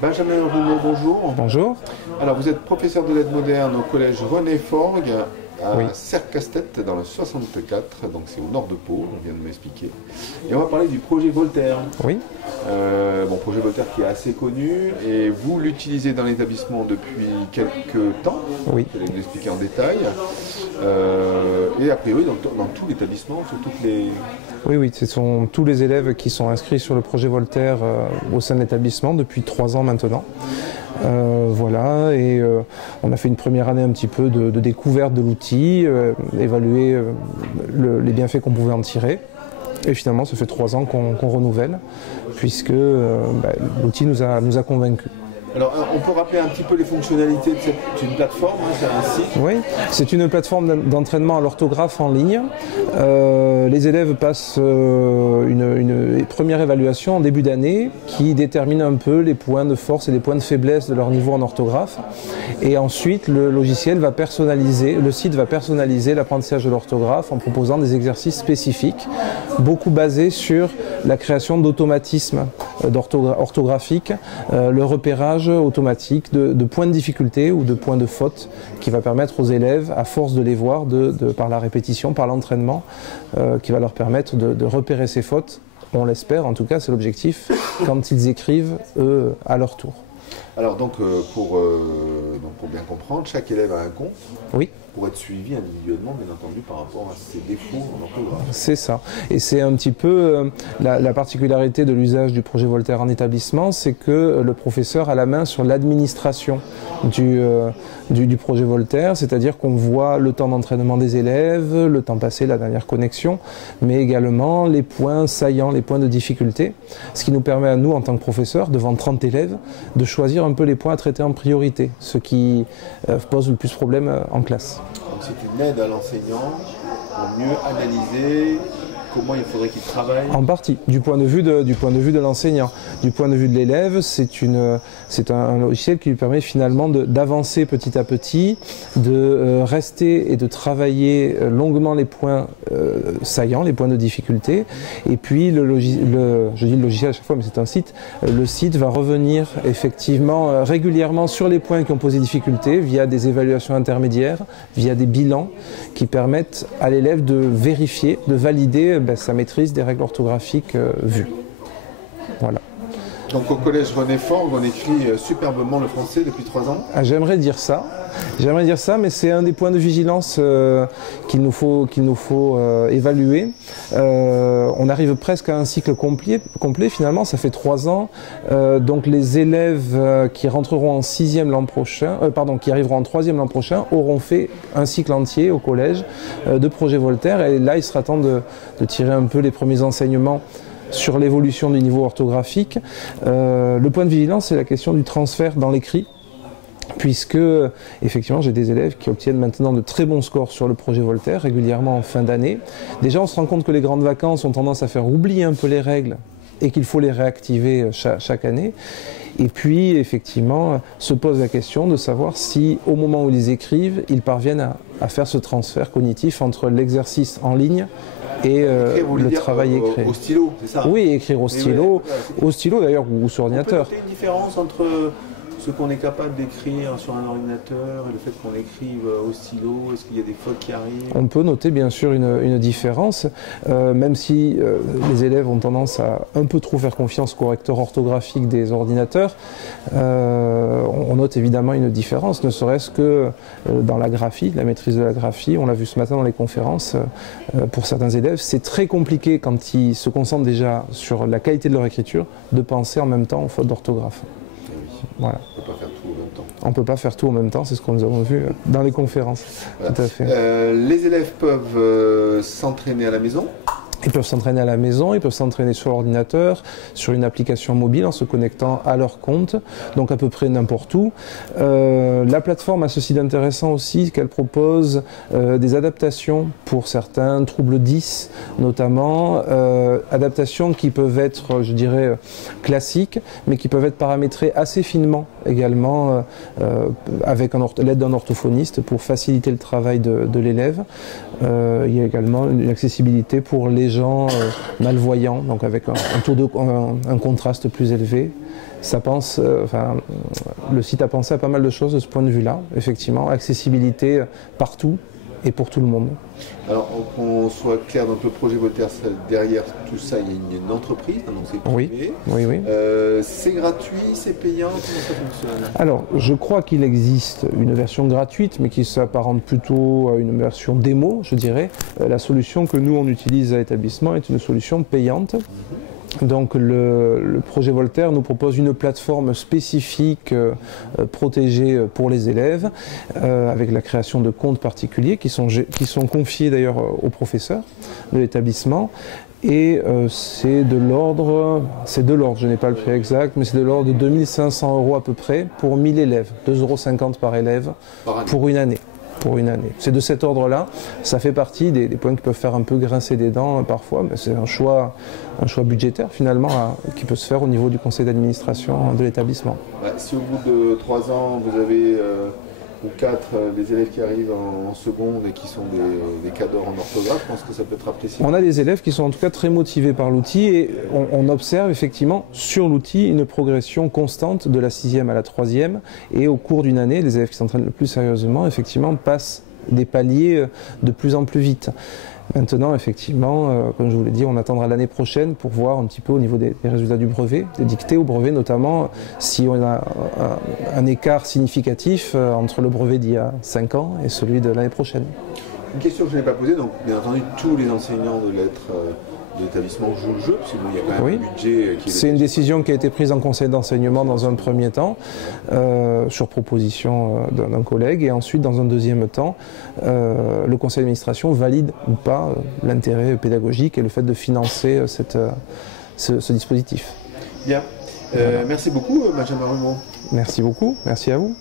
Benjamin Rouleau, bonjour. Bonjour. Alors, vous êtes professeur de lettres modernes au collège René Forgues à Oui. Serre-Castet dans le 64, donc c'est au nord de Pau, on vient de m'expliquer. Et on va parler du projet Voltaire. Oui. Projet Voltaire qui est assez connu et vous l'utilisez dans l'établissement depuis quelques temps. Oui. Vous allez nous expliquer en détail. Et a priori dans tout l'établissement, sur toutes les... Oui, ce sont tous les élèves qui sont inscrits sur le projet Voltaire au sein de l'établissement depuis 3 ans maintenant. Voilà, et on a fait une première année un petit peu de découverte de l'outil, évaluer les bienfaits qu'on pouvait en tirer. Et finalement, ça fait 3 ans qu'on renouvelle, puisque l'outil nous a convaincus. Alors, on peut rappeler un petit peu les fonctionnalités de cette plateforme, hein, c'est un site. Oui, c'est une plateforme d'entraînement à l'orthographe en ligne. Les élèves passent une première évaluation en début d'année qui détermine un peu les points de force et les points de faiblesse de leur niveau en orthographe. Et ensuite, le site va personnaliser l'apprentissage de l'orthographe en proposant des exercices spécifiques, beaucoup basés sur la création d'automatismes orthographiques, le repérage automatique de points de difficulté ou de points de faute qui va permettre aux élèves, à force de les voir par la répétition, par l'entraînement, qui va leur permettre de repérer ces fautes. On l'espère, en tout cas c'est l'objectif, quand ils écrivent eux à leur tour. Alors pour bien comprendre, chaque élève a un compte. Oui. Pour être suivi individuellement, bien entendu, par rapport à ses défauts en orthographe. C'est ça. Et c'est un petit peu la particularité de l'usage du projet Voltaire en établissement, c'est que le professeur a la main sur l'administration du projet Voltaire, c'est-à-dire qu'on voit le temps d'entraînement des élèves, le temps passé, la dernière connexion, mais également les points saillants, les points de difficulté, ce qui nous permet à nous, en tant que professeurs, devant 30 élèves, de choisir un peu les points à traiter en priorité, ce qui pose le plus de problèmes en classe. Donc c'est une aide à l'enseignant pour mieux analyser comment il faudrait qu'il travaille. En partie, du point de vue de l'enseignant. Du point de vue de l'élève, c'est un logiciel qui lui permet finalement d'avancer petit à petit, de rester et de travailler longuement les points saillants, les points de difficulté. Et puis, je dis le logiciel à chaque fois, mais c'est un site, le site va revenir effectivement régulièrement sur les points qui ont posé difficulté via des évaluations intermédiaires, via des bilans qui permettent à l'élève de vérifier, de valider sa maîtrise des règles orthographiques vues. Voilà. Donc au collège René Forgues, on écrit superbement le français depuis 3 ans. Ah, j'aimerais dire ça, mais c'est un des points de vigilance qu'il nous faut évaluer. On arrive presque à un cycle complet finalement, ça fait 3 ans. Donc les élèves qui rentreront en 6e l'an prochain, qui arriveront en 3e l'an prochain, auront fait un cycle entier au collège de projet Voltaire. Et là, il sera temps de tirer un peu les premiers enseignements sur l'évolution du niveau orthographique. Le point de vigilance, c'est la question du transfert dans l'écrit, puisque effectivement j'ai des élèves qui obtiennent maintenant de très bons scores sur le projet Voltaire régulièrement en fin d'année. Déjà on se rend compte que les grandes vacances ont tendance à faire oublier un peu les règles et qu'il faut les réactiver chaque année. Et puis effectivement se pose la question de savoir si au moment où ils écrivent, ils parviennent à faire ce transfert cognitif entre l'exercice en ligne et le travail écrit. Au stylo, c'est ça? Oui, écrire au stylo, d'ailleurs ou sur ordinateur. On peut noter une différence entre ce qu'on est capable d'écrire sur un ordinateur et le fait qu'on écrive au stylo? Est-ce qu'il y a des fautes qui arrivent? On peut noter bien sûr une différence, même si les élèves ont tendance à un peu trop faire confiance au correcteur orthographique des ordinateurs. On note évidemment une différence, ne serait-ce que dans la graphie, la maîtrise de la graphie. On l'a vu ce matin dans les conférences, pour certains élèves, c'est très compliqué quand ils se concentrent déjà sur la qualité de leur écriture, de penser en même temps aux fautes d'orthographe. Voilà. On ne peut pas faire tout en même temps. On ne peut pas faire tout en même temps, c'est ce que nous avons vu dans les conférences. Voilà. Tout à fait. Les élèves peuvent s'entraîner à la maison. Ils peuvent s'entraîner à la maison, ils peuvent s'entraîner sur l'ordinateur, sur une application mobile en se connectant à leur compte, donc à peu près n'importe où. La plateforme a ceci d'intéressant aussi qu'elle propose des adaptations pour certains troubles 10 notamment, adaptations qui peuvent être, je dirais, classiques, mais qui peuvent être paramétrées assez finement également avec l'aide d'un orthophoniste pour faciliter le travail de l'élève. Il y a également une accessibilité pour les des gens malvoyants, donc avec un contraste plus élevé. Le site a pensé à pas mal de choses de ce point de vue-là, effectivement, accessibilité partout et pour tout le monde. Alors, qu'on soit clair, donc le projet Voltaire, derrière tout ça, il y a une entreprise, donc c'est privé. Oui. C'est gratuit, c'est payant, comment ça fonctionne? Alors, je crois qu'il existe une version gratuite, mais qui s'apparente plutôt à une version démo, je dirais. La solution que nous, on utilise à l'établissement est une solution payante. Donc le projet Voltaire nous propose une plateforme spécifique protégée pour les élèves avec la création de comptes particuliers qui sont confiés d'ailleurs aux professeurs de l'établissement. Et c'est de l'ordre, je n'ai pas le prix exact, mais c'est de l'ordre de 2500 € à peu près pour 1000 élèves, 2,50 € par élève pour une année. C'est de cet ordre-là. Ça fait partie des points qui peuvent faire un peu grincer des dents parfois, mais c'est un choix budgétaire finalement qui peut se faire au niveau du conseil d'administration de l'établissement. Si au bout de 3 ans, vous avez ou 4 les élèves qui arrivent en seconde et qui sont des cadors en orthographe, je pense que ça peut être apprécié. On a des élèves qui sont en tout cas très motivés par l'outil et on observe effectivement sur l'outil une progression constante de la 6e à la 3e et au cours d'une année, les élèves qui s'entraînent le plus sérieusement effectivement passent des paliers de plus en plus vite. Maintenant, effectivement, comme je vous l'ai dit, on attendra l'année prochaine pour voir un petit peu au niveau des résultats du brevet, des dictées au brevet notamment, si on a un écart significatif entre le brevet d'il y a 5 ans et celui de l'année prochaine. Une question que je n'ai pas posée, donc bien entendu tous les enseignants de lettres de l'établissement jouent le jeu, parce qu'il y a quand même un budget qui est... C'est une décision qui a été prise en conseil d'enseignement dans un premier temps, sur proposition d'un collègue, et ensuite dans un deuxième temps, le conseil d'administration valide ou pas l'intérêt pédagogique et le fait de financer ce dispositif. Bien. Merci beaucoup Benjamin Rumon. Merci beaucoup, merci à vous.